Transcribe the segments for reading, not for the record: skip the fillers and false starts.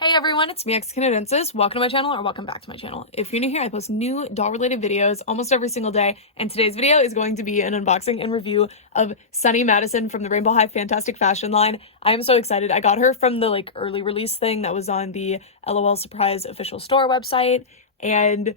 Hey everyone, it's me, Canadensis. Welcome to my channel, or welcome back to my channel. If you're new here, I post new doll-related videos almost every single day, and today's video is going to be an unboxing and review of Sunny Madison from the Rainbow High Fantastic Fashion line. I am so excited. I got her from the early release thing that was on the LOL Surprise official store website, and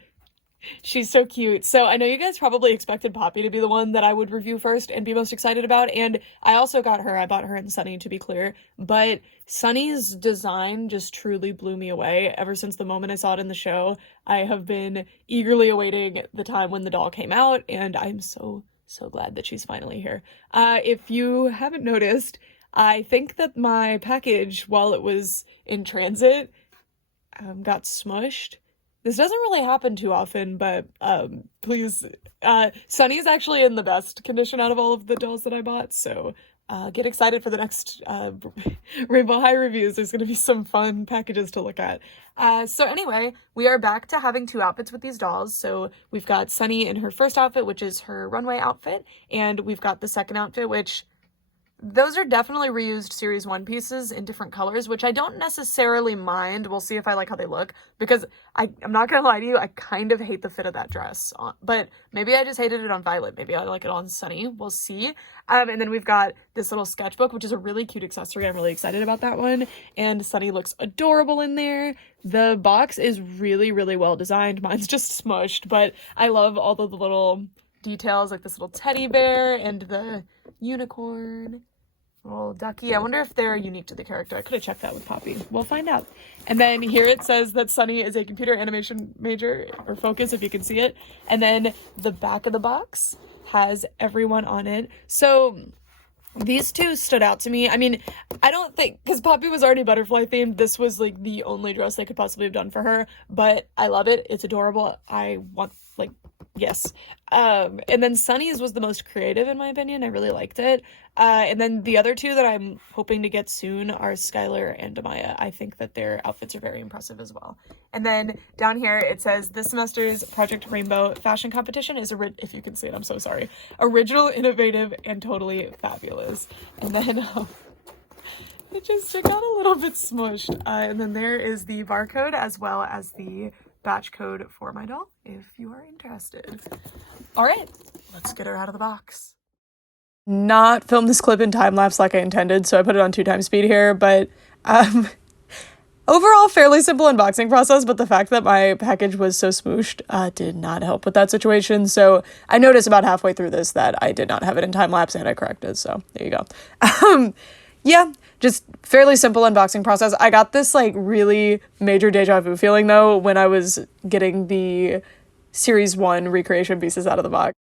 she's so cute. So I know you guys probably expected Poppy to be the one that I would review first and be most excited about, and I also got her. I bought her in Sunny, to be clear, but Sunny's design just truly blew me away. Ever since the moment I saw it in the show, I have been eagerly awaiting the time when the doll came out, and I'm so glad that she's finally here. If you haven't noticed, I think that my package, while it was in transit, got smushed. This doesn't really happen too often, but please, Sunny's actually in the best condition out of all of the dolls that I bought, so get excited for the next Rainbow High reviews. There's going to be some fun packages to look at. So anyway, we are back to having two outfits with these dolls. So we've got Sunny in her first outfit, which is her runway outfit, and we've got the second outfit, which those are definitely reused Series 1 pieces in different colors, which I don't necessarily mind. We'll see if I like how they look, because I'm not gonna lie to you, I kind of hate the fit of that dress. But maybe I just hated it on Violet. Maybe I like it on Sunny. We'll see. And then we've got this little sketchbook, which is a really cute accessory. I'm really excited about that one. And Sunny looks adorable in there. The box is really well designed. Mine's just smushed, but I love all of the little details, like this little teddy bear and the unicorn. Little ducky. I wonder if they're unique to the character. I could have checked that with Poppy. We'll find out. And then here it says that Sunny is a computer animation major, or focus if you can see it. And then the back of the box has everyone on it. So these two stood out to me. I mean, I don't think, because Poppy was already butterfly themed, this was the only dress they could possibly have done for her, but I love it. It's adorable. I want, yes. And then Sunny's was the most creative in my opinion. I really liked it. And then the other two that I'm hoping to get soon are Skyler and Amaya. I think that their outfits are very impressive as well. And then down here it says this semester's Project Rainbow fashion competition is, if you can see it, I'm so sorry, original, innovative, and totally fabulous. And then it got a little bit smushed. And then there is the barcode as well as the batch code for my doll if you are interested. All right, let's get her out of the box. Not film this clip in time-lapse like I intended, so I put it on 2x speed here, but overall fairly simple unboxing process, but the fact that my package was so smooshed did not help with that situation. So I noticed about halfway through this that I did not have it in time-lapse and I corrected, so there you go. Yeah, just fairly simple unboxing process. I got this really major deja vu feeling though when I was getting the Series 1 recreation pieces out of the box.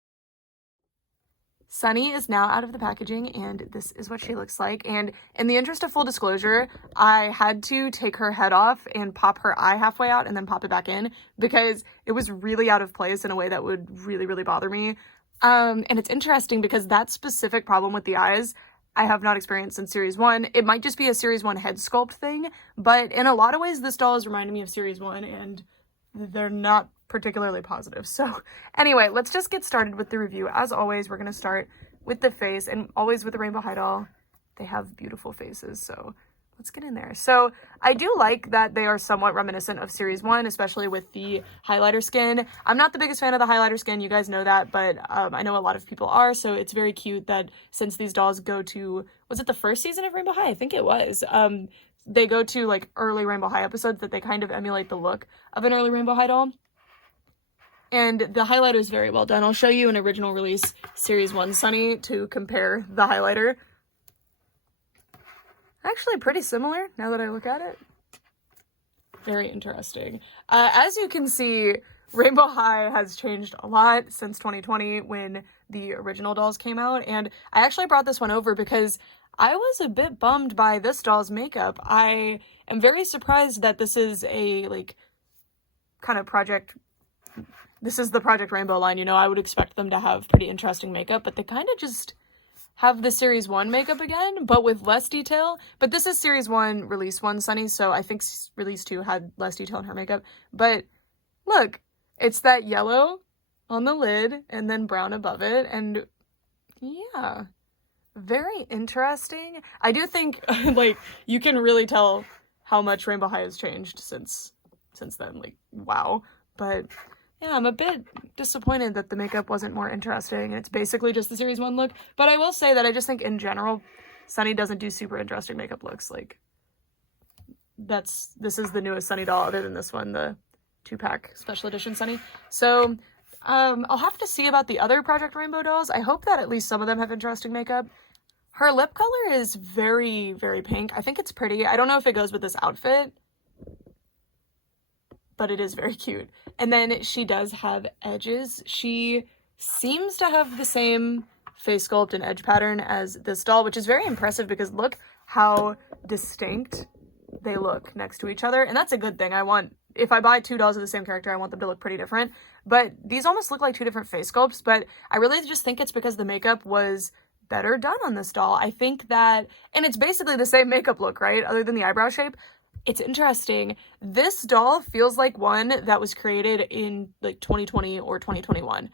Sunny is now out of the packaging, and this is what she looks like. And in the interest of full disclosure, I had to take her head off and pop her eye halfway out and then pop it back in because it was really out of place in a way that would really bother me. And it's interesting because that specific problem with the eyes I have not experienced in Series 1. It might just be a Series 1 head sculpt thing, but in a lot of ways this doll is reminding me of Series 1, and they're not particularly positive. So anyway, let's just get started with the review. As always, we're going to start with the face, and always with the Rainbow High doll, they have beautiful faces, so let's get in there. So I do like that they are somewhat reminiscent of Series 1, especially with the highlighter skin. I'm not the biggest fan of the highlighter skin, you guys know that, but I know a lot of people are, so it's very cute that since these dolls go to, was it the first season of Rainbow High? I think it was. They go to early Rainbow High episodes that they kind of emulate the look of an early Rainbow High doll. And the highlighter is very well done. I'll show you an original release Series 1 Sunny to compare the highlighter. Actually pretty similar now that I look at it. Very interesting. As you can see, Rainbow High has changed a lot since 2020 when the original dolls came out, and I actually brought this one over because I was a bit bummed by this doll's makeup. I am very surprised that this is a kind of project. This is the Project Rainbow line, I would expect them to have pretty interesting makeup, but they kind of just have the Series 1 makeup again, but with less detail. But this is Series 1, Release 1 Sunny, so I think Release 2 had less detail in her makeup. But look, it's that yellow on the lid and then brown above it, and yeah, very interesting. I do think, you can really tell how much Rainbow High has changed since then. Like, wow. But yeah, I'm a bit disappointed that the makeup wasn't more interesting, and it's basically just the Series 1 look. But I will say that I just think in general, Sunny doesn't do super interesting makeup looks. Like, this is the newest Sunny doll other than this one, the 2-pack special edition Sunny. So I'll have to see about the other Project Rainbow dolls. I hope that at least some of them have interesting makeup. Her lip color is very, very pink. I think it's pretty. I don't know if it goes with this outfit, but it is very cute. And then she does have edges. She seems to have the same face sculpt and edge pattern as this doll, which is very impressive because look how distinct they look next to each other. And that's a good thing. If I buy 2 dolls of the same character, I want them to look pretty different. But these almost look like 2 different face sculpts, but I really just think it's because the makeup was better done on this doll. I think that, and it's basically the same makeup look, right? Other than the eyebrow shape. It's interesting. This doll feels like one that was created in like 2020 or 2021.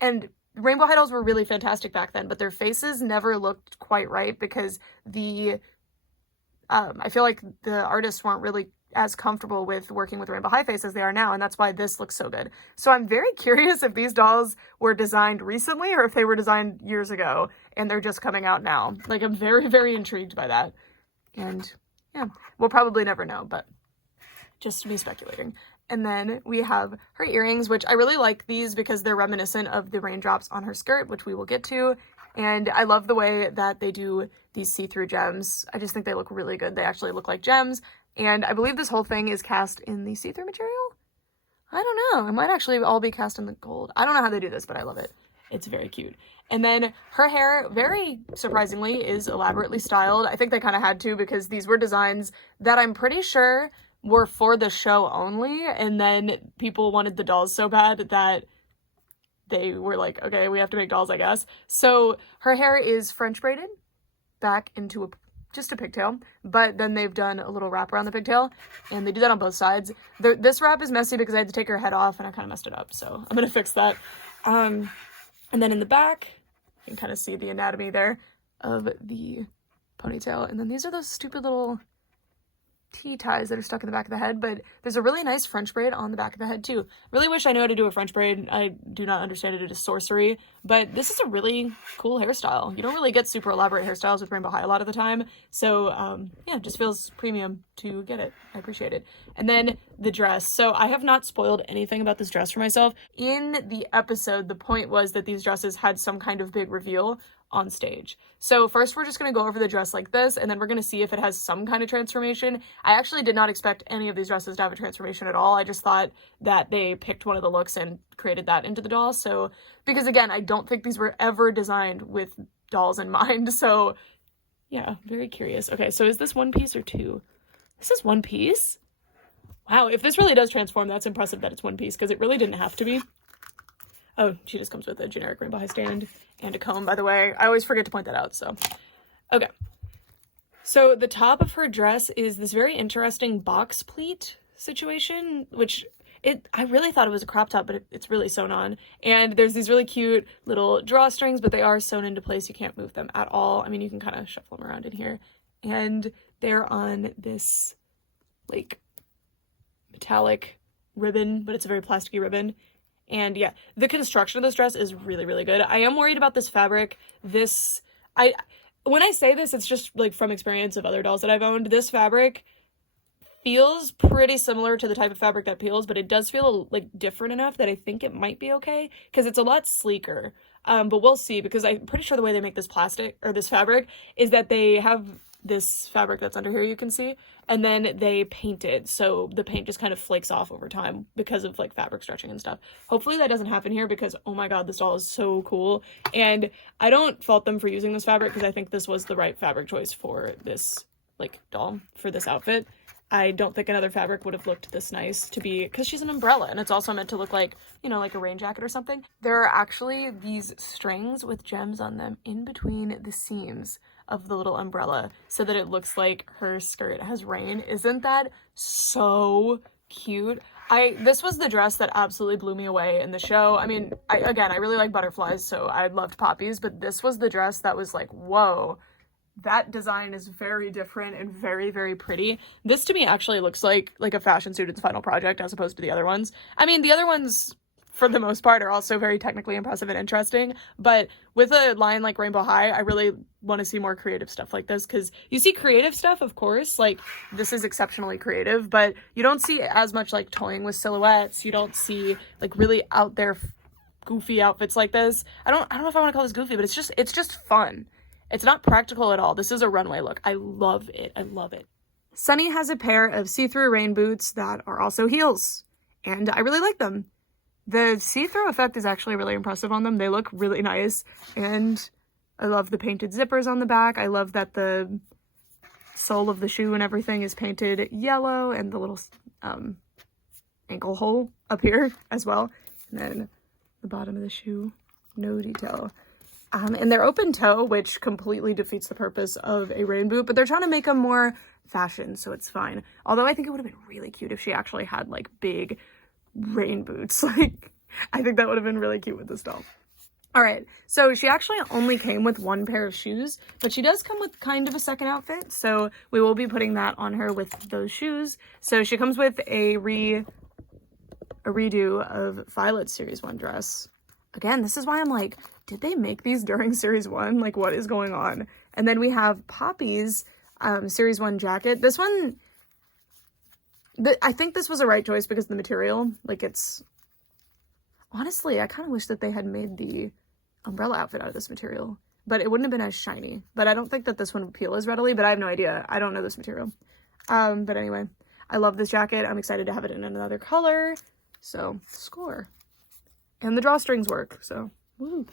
And Rainbow High dolls were really fantastic back then, but their faces never looked quite right because I feel like the artists weren't really as comfortable with working with Rainbow High face as they are now, and that's why this looks so good. So I'm very curious if these dolls were designed recently or if they were designed years ago and they're just coming out now. Like, I'm very, very intrigued by that. And yeah, we'll probably never know, but just me speculating. And then we have her earrings, which I really like these because they're reminiscent of the raindrops on her skirt, which we will get to. And I love the way that they do these see-through gems. I just think they look really good. They actually look like gems. And I believe this whole thing is cast in the see-through material. I don't know. It might actually all be cast in the gold. I don't know how they do this, but I love it. It's very cute. And then her hair, very surprisingly, is elaborately styled. I think they kind of had to because these were designs that I'm pretty sure were for the show only. And then people wanted the dolls so bad that they were like, okay, we have to make dolls, I guess. So her hair is French braided back into just a pigtail, but then they've done a little wrap around the pigtail, and they do that on both sides. This wrap is messy because I had to take her head off and I kind of messed it up, so I'm gonna fix that. And then in the back, you can kind of see the anatomy there of the ponytail, and then these are those stupid little T-ties that are stuck in the back of the head, but there's a really nice French braid on the back of the head too. Really wish I knew how to do a French braid. I do not understand it. It is sorcery, but this is a really cool hairstyle. You don't really get super elaborate hairstyles with Rainbow High a lot of the time, so yeah, it just feels premium to get it. I appreciate it. And then the dress. So I have not spoiled anything about this dress for myself. In the episode, the point was that these dresses had some kind of big reveal on stage. So first we're just going to go over the dress like this, and then we're going to see if it has some kind of transformation. I actually did not expect any of these dresses to have a transformation at all. I just thought that they picked one of the looks and created that into the doll. So, because again, I don't think these were ever designed with dolls in mind. So yeah, very curious. Okay, so is this one piece or two? This is one piece? Wow, if this really does transform, that's impressive that it's one piece, because it really didn't have to be. Oh, she just comes with a generic Rainbow High stand and a comb, by the way. I always forget to point that out, so. Okay. So the top of her dress is this very interesting box pleat situation, which I really thought it was a crop top, but it's really sewn on. And there's these really cute little drawstrings, but they are sewn into place. You can't move them at all. I mean, you can kind of shuffle them around in here. And they're on this, like, metallic ribbon, but it's a very plasticky ribbon. And yeah, the construction of this dress is really, really good. I am worried about this fabric. When I say this, it's just like from experience of other dolls that I've owned. This fabric feels pretty similar to the type of fabric that peels, but it does feel like different enough that I think it might be okay, because it's a lot sleeker. But we'll see, because I'm pretty sure the way they make this plastic or this fabric is that they have this fabric that's under here, you can see, and then they paint it, so the paint just kind of flakes off over time because of like fabric stretching and stuff. Hopefully that doesn't happen here, because oh my god, this doll is so cool. And I don't fault them for using this fabric, because I think this was the right fabric choice for this like doll, for this outfit. I don't think another fabric would have looked this nice to be, because she's an umbrella, and it's also meant to look like, you know, like a rain jacket or something. There are actually these strings with gems on them in between the seams of the little umbrella, so that it looks like her skirt has rain. Isn't that so cute? This was the dress that absolutely blew me away in the show. I mean, I really like butterflies, so I loved poppies, but this was the dress that was like, whoa, that design is very different and very, very pretty. This to me actually looks like a fashion student's final project as opposed to the other ones. I mean, the other ones, for the most part, are also very technically impressive and interesting, but with a line like Rainbow High, I really want to see more creative stuff like this, because you see creative stuff, of course, like this is exceptionally creative, but you don't see as much like toying with silhouettes. You don't see like really out there goofy outfits like this. I don't know if I want to call this goofy, but it's just fun. It's not practical at all. This is a runway look. I love it. I love it. Sunny has a pair of see-through rain boots that are also heels, and I really like them. The see-through effect is actually really impressive on them. They look really nice, and I love the painted zippers on the back. I love that the sole of the shoe and everything is painted yellow, and the little ankle hole up here as well. And then the bottom of the shoe, no detail. And they're open toe, which completely defeats the purpose of a rain boot, but they're trying to make them more fashion, so it's fine. Although I think it would have been really cute if she actually had like big rain boots. Like, I think that would have been really cute with this doll. All right, so she actually only came with one pair of shoes, but she does come with kind of a second outfit, so we will be putting that on her with those shoes. So she comes with a redo of Violet's Series 1 dress. Again, this is why I'm like, did they make these during Series 1? Like, what is going on? And then we have Poppy's Series 1 jacket. This one, I think this was a right choice because of the material. Like, it's... Honestly, I kind of wish that they had made the umbrella outfit out of this material, but it wouldn't have been as shiny. But I don't think that this one would peel as readily, but I have no idea. I don't know this material. But anyway, I love this jacket. I'm excited to have it in another color. So, score. And the drawstrings work, so woo.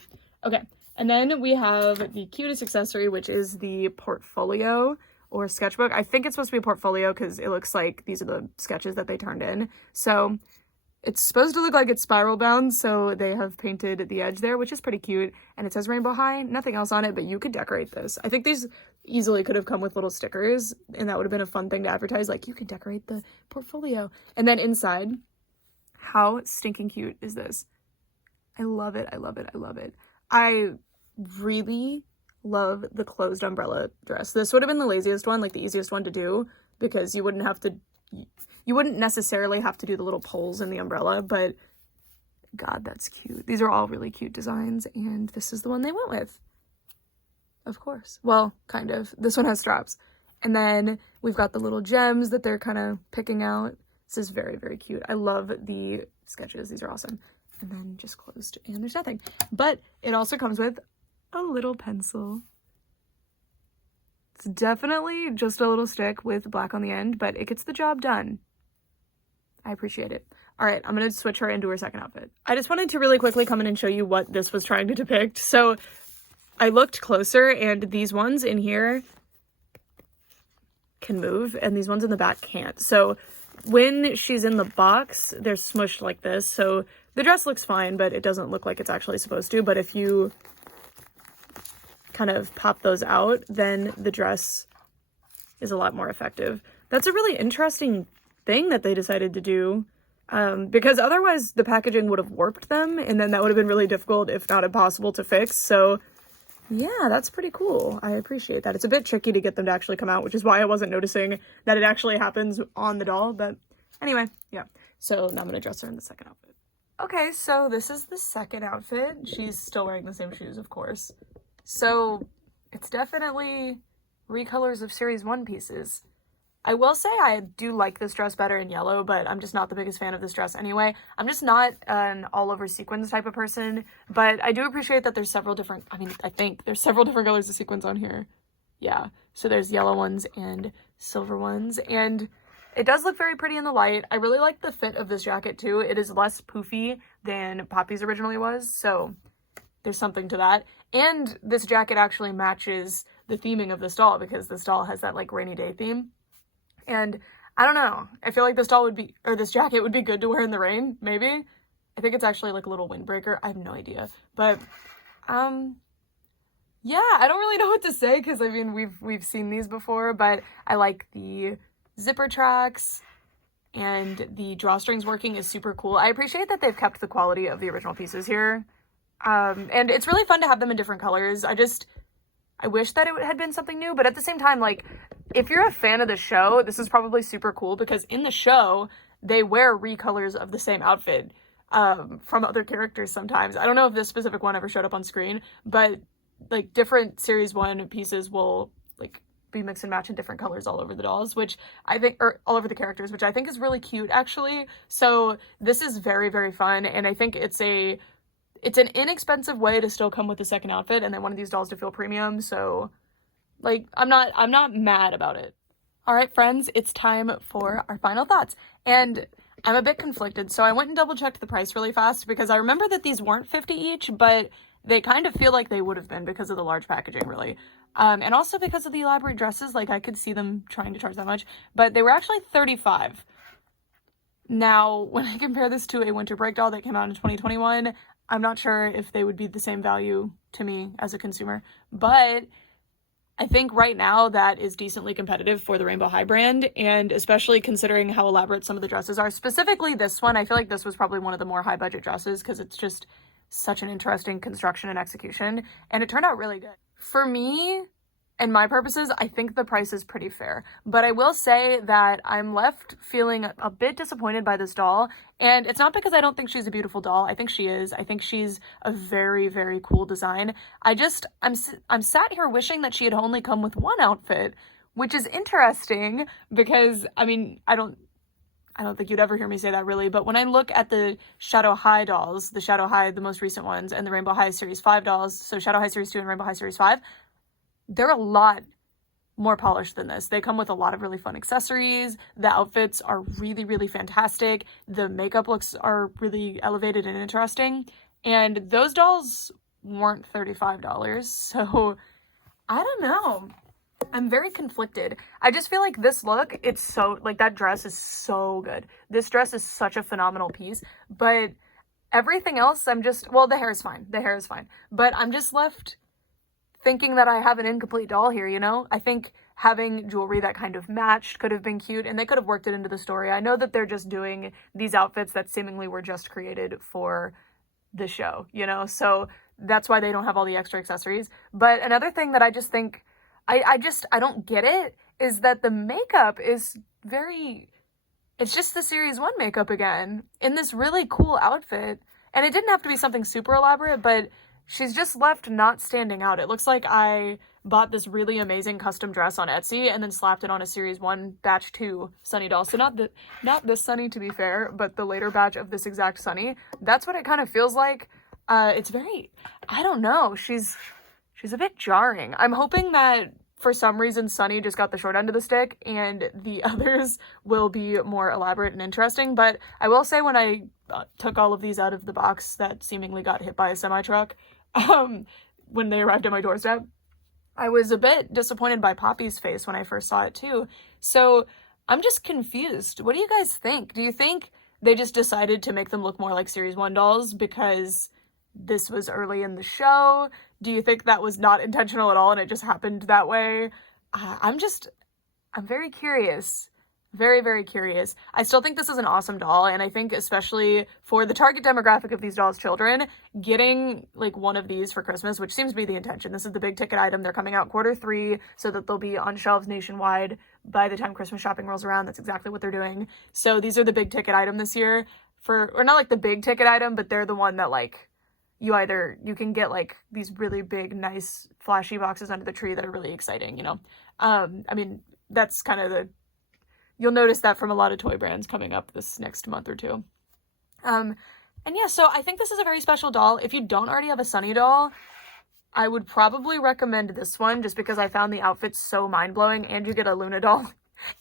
Okay, and then we have the cutest accessory, which is the portfolio or sketchbook. I think it's supposed to be a portfolio because it looks like these are the sketches that they turned in. So it's supposed to look like it's spiral bound, so they have painted the edge there, which is pretty cute. And it says Rainbow High, nothing else on it, but you could decorate this. I think these easily could have come with little stickers, and that would have been a fun thing to advertise. Like, you can decorate the portfolio. And then inside, how stinking cute is this? I love it. I love it. I love it. I really love the closed umbrella dress. This would have been the laziest one, like the easiest one to do, because you wouldn't necessarily have to do the little poles in the umbrella, but God, that's cute. These are all really cute designs, and this is the one they went with. Of course. Well, kind of. This one has straps. And then we've got the little gems that they're kind of picking out. This is very, very cute. I love the sketches. These are awesome. And then just closed, and there's nothing. But it also comes with a little pencil. It's definitely just a little stick with black on the end, but it gets the job done. I appreciate it. All right, I'm going to switch her into her second outfit. I just wanted to really quickly come in and show you what this was trying to depict. So I looked closer, and these ones in here can move, and these ones in the back can't. So when she's in the box, they're smushed like this. So the dress looks fine, but it doesn't look like it's actually supposed to. But if you kind of pop those out, then the dress is a lot more effective. That's a really interesting thing that they decided to do, because otherwise the packaging would have warped them, and then that would have been really difficult, if not impossible, to fix. So yeah, that's pretty cool. I appreciate that. It's a bit tricky to get them to actually come out, which is why I wasn't noticing that it actually happens on the doll. But anyway, yeah. So now I'm going to dress her in the second outfit. Okay, so this is the second outfit. She's still wearing the same shoes, of course. So it's definitely recolors of Series 1 pieces. I will say I do like this dress better in yellow, but I'm just not the biggest fan of this dress anyway. I'm just not an all-over sequins type of person, but I do appreciate that there's several different, I think there's several different colors of sequins on here. Yeah, so there's yellow ones and silver ones, and it does look very pretty in the light. I really like the fit of this jacket too. It is less poofy than Poppy's originally was, so there's something to that. And this jacket actually matches the theming of this doll, because this doll has that like rainy day theme. And I don't know, I feel like this jacket would be good to wear in the rain, maybe. I think it's actually like a little windbreaker. I have no idea. But yeah, I don't really know what to say, because I mean we've seen these before, but I like the zipper tracks, and the drawstrings working is super cool. I appreciate that they've kept the quality of the original pieces here. And it's really fun to have them in different colors. I I wish that it had been something new, but at the same time, like, if you're a fan of the show, this is probably super cool because in the show, they wear recolors of the same outfit from other characters sometimes. I don't know if this specific one ever showed up on screen, but like different series 1 pieces will like be mix and match in different colors all over the dolls, which I think, or all over the characters, which I think is really cute actually. So this is very, very fun, and I think it's an inexpensive way to still come with a second outfit and then one of these dolls to feel premium. So like I'm not mad about it. All right, friends, it's time for our final thoughts. And I'm a bit conflicted, so I went and double checked the price really fast because I remember that these weren't $50 each, but they kind of feel like they would have been because of the large packaging, really. And also because of the elaborate dresses, like I could see them trying to charge that much, but they were actually $35. Now, when I compare this to a winter break doll that came out in 2021, I'm not sure if they would be the same value to me as a consumer, but I think right now that is decently competitive for the Rainbow High brand, and especially considering how elaborate some of the dresses are. Specifically this one, I feel like this was probably one of the more high budget dresses because it's just such an interesting construction and execution, and it turned out really good. For me and my purposes, I think the price is pretty fair, but I will say that I'm left feeling a bit disappointed by this doll, and it's not because I don't think she's a beautiful doll. I think she is. I think she's a very, very cool design. I'm sat here wishing that she had only come with one outfit, which is interesting because, I mean, I don't think you'd ever hear me say that really, but when I look at the Shadow High dolls, the Shadow High, the most recent ones, and the Rainbow High Series 5 dolls, so Shadow High Series 2 and Rainbow High Series 5, they're a lot more polished than this. They come with a lot of really fun accessories. The outfits are really, really fantastic. The makeup looks are really elevated and interesting. And those dolls weren't $35, so I don't know. I'm very conflicted. I just feel like this look, it's so, like, that dress is so good. This dress is such a phenomenal piece, but everything else, well, the hair is fine. The hair is fine. But I'm just left thinking that I have an incomplete doll here, you know? I think having jewelry that kind of matched could have been cute, and they could have worked it into the story. I know that they're just doing these outfits that seemingly were just created for the show, you know? So that's why they don't have all the extra accessories. But another thing that I just think, I don't get it, is that the makeup is it's just the Series 1 makeup again, in this really cool outfit. And it didn't have to be something super elaborate, but she's just left not standing out. It looks like I bought this really amazing custom dress on Etsy and then slapped it on a Series 1 Batch 2 Sunny doll. So not this Sunny, to be fair, but the later batch of this exact Sunny. That's what it kind of feels like. It's very, I don't know, she's a bit jarring. I'm hoping that for some reason Sunny just got the short end of the stick and the others will be more elaborate and interesting. But I will say, when I took all of these out of the box that seemingly got hit by a semi-truck, when they arrived at my doorstep, I was a bit disappointed by Poppy's face when I first saw it too. So I'm just confused. What do you guys think? Do you think they just decided to make them look more like Series 1 dolls because this was early in the show? Do you think that was not intentional at all and it just happened that way? I'm very curious. Very, very curious. I still think this is an awesome doll, and I think especially for the target demographic of these dolls' children, getting like one of these for Christmas, which seems to be the intention. This is the big ticket item. They're coming out Q3 so that they'll be on shelves nationwide by the time Christmas shopping rolls around. That's exactly what they're doing. So these are the big ticket item this year, or not like the big ticket item, but they're the one that like you can get like these really big, nice, flashy boxes under the tree that are really exciting, you know? I mean, that's kind of you'll notice that from a lot of toy brands coming up this next month or two. And yeah, so I think this is a very special doll. If you don't already have a Sunny doll, I would probably recommend this one just because I found the outfit so mind-blowing, and you get a Luna doll.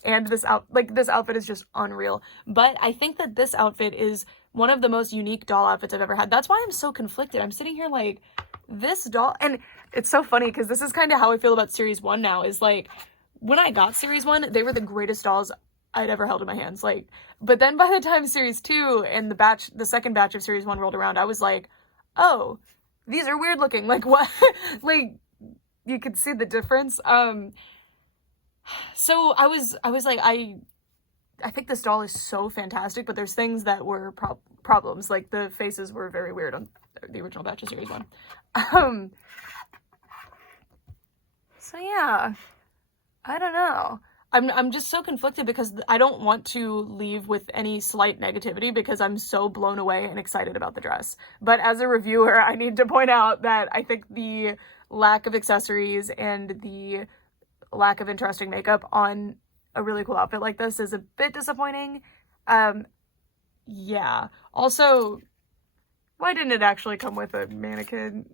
And this outfit is just unreal. But I think that this outfit is one of the most unique doll outfits I've ever had. That's why I'm so conflicted. I'm sitting here like, this doll, and it's so funny because this is kind of how I feel about Series 1 now, is like, when I got Series 1, they were the greatest dolls I'd ever held in my hands. Like, but then by the time Series 2 and the second batch of Series 1 rolled around, I was like, oh, these are weird looking. Like, what? Like, you could see the difference. So I was like, I think this doll is so fantastic, but there's things that were problems. Like, the faces were very weird on the original batch of Series 1. So yeah, I don't know. I'm just so conflicted because I don't want to leave with any slight negativity because I'm so blown away and excited about the dress. But as a reviewer, I need to point out that I think the lack of accessories and the lack of interesting makeup on a really cool outfit like this is a bit disappointing. Yeah. Also, why didn't it actually come with a mannequin?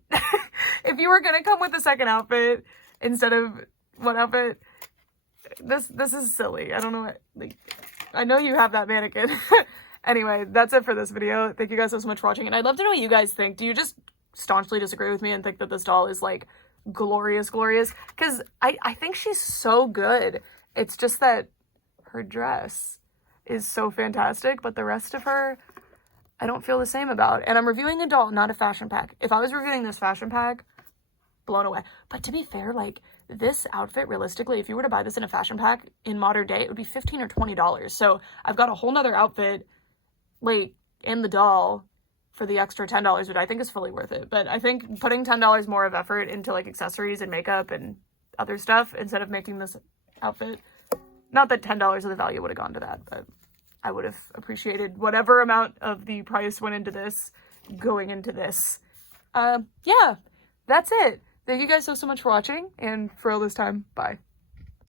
If you were gonna come with a second outfit instead of one outfit, this is silly. I don't know what, like, I know you have that mannequin. Anyway, that's it for this video. Thank you guys so much for watching, and I'd love to know what you guys think. Do you just staunchly disagree with me and think that this doll is like glorious? Because I think she's so good. It's just that her dress is so fantastic, but the rest of her I don't feel the same about. And I'm reviewing a doll, not a fashion pack. If I was reviewing this fashion pack, blown away. But to be fair, like, this outfit, realistically, if you were to buy this in a fashion pack in modern day, it would be $15 or $20. So I've got a whole nother outfit, like, in the doll for the extra $10, which I think is fully worth it. But I think putting $10 more of effort into, like, accessories and makeup and other stuff instead of making this outfit, not that $10 of the value would have gone to that, but I would have appreciated whatever amount of the price went into this going into this. Yeah, that's it. Thank you guys so much for watching, and for all this time, bye.